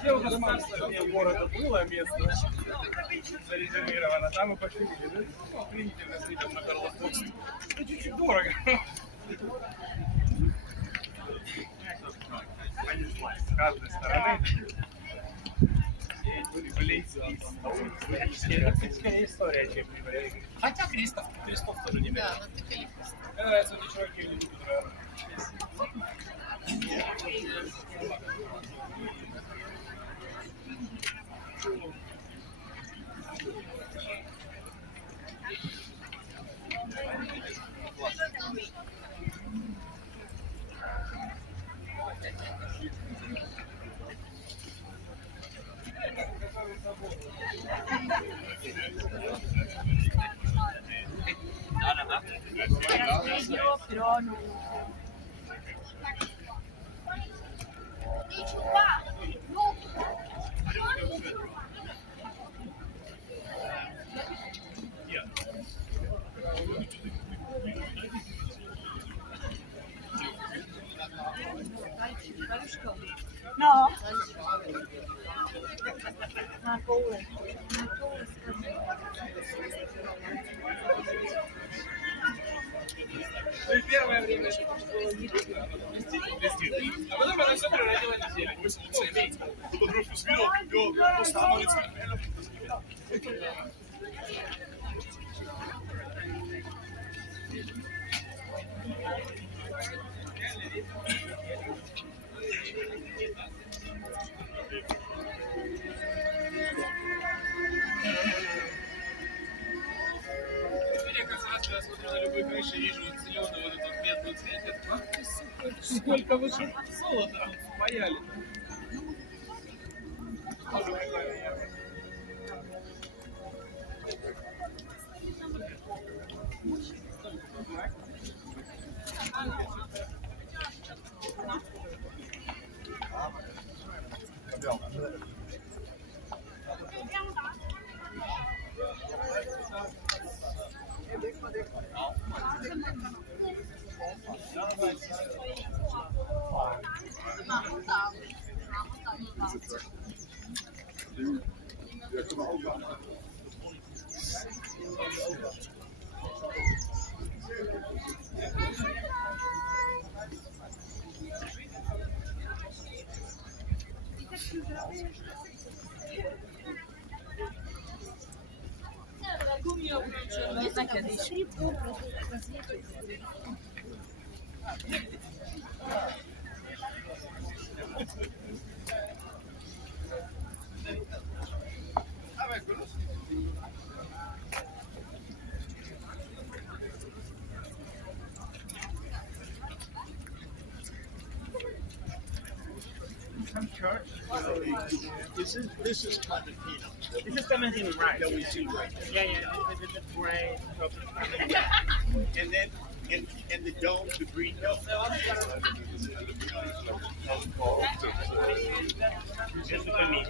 Где у нас города было место зарезервировано, там мы пошли, ну, принудительно съедем на Karlův. Это чуть-чуть дорого. С каждой стороны. Это скорее история, чем не. Хотя крестов тоже не берет. Мне нравится, что чуваки не любят. No. Na koule. То есть первое время это было не а потом она все превратила в неделю. Вы лучше имеете. Фотографию съел, поставил я каждый раз, когда я смотрю на любые крыши, вижу зеленый вот этот медный цвет. Ах ты, сука, сколько вы же золота тут спаяли. Тоже прикольно. church. This is Clementina. This is Kamenný, right? That we see right there. Yeah, with the gray. And then and the dome, the green dome. Just for me.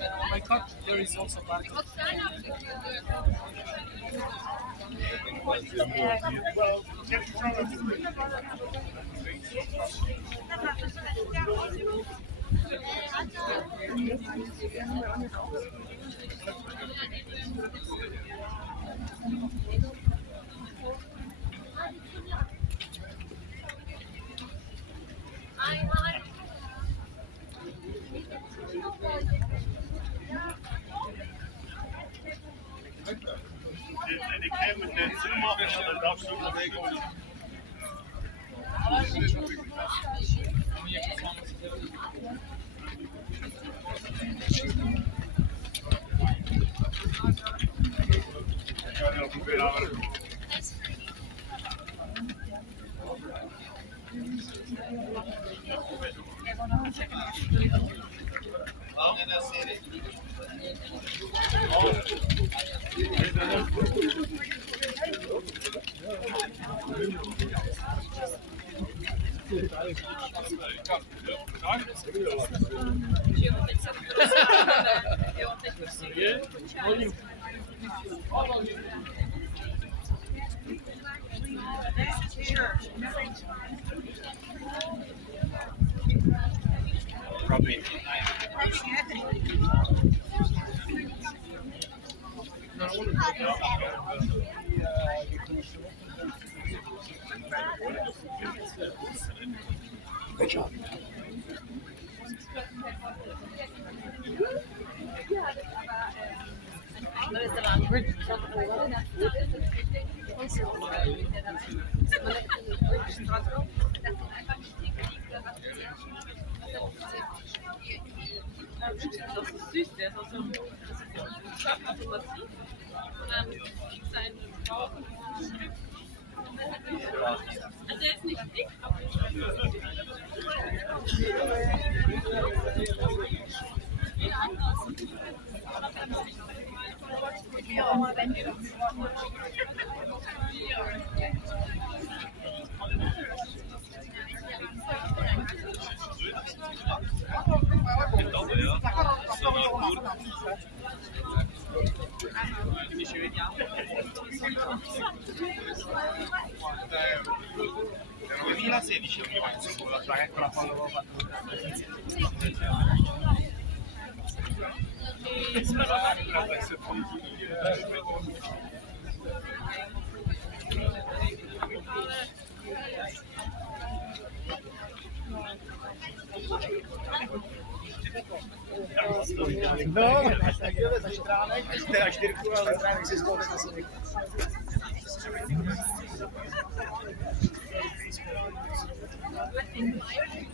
Oh my God, there is also back. And it came with that zoom up and the dark zoom and they go in. Probably. Good job. Also er ist nicht dick, aber Nel 2016 ho fatto la Praga con la quale avevo fatto No, za čtránek, teda čtyřku, ale za čtránek si zkoumit asi někdo.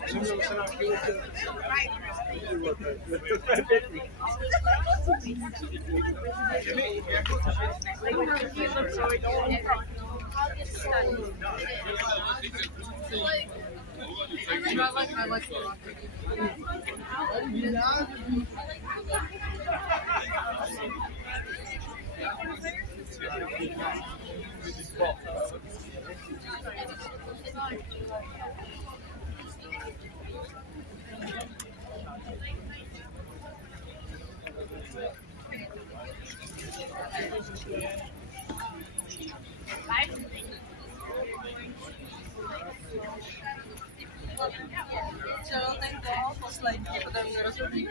Jsem se navštívil Co tento poslední, potom rozhodný.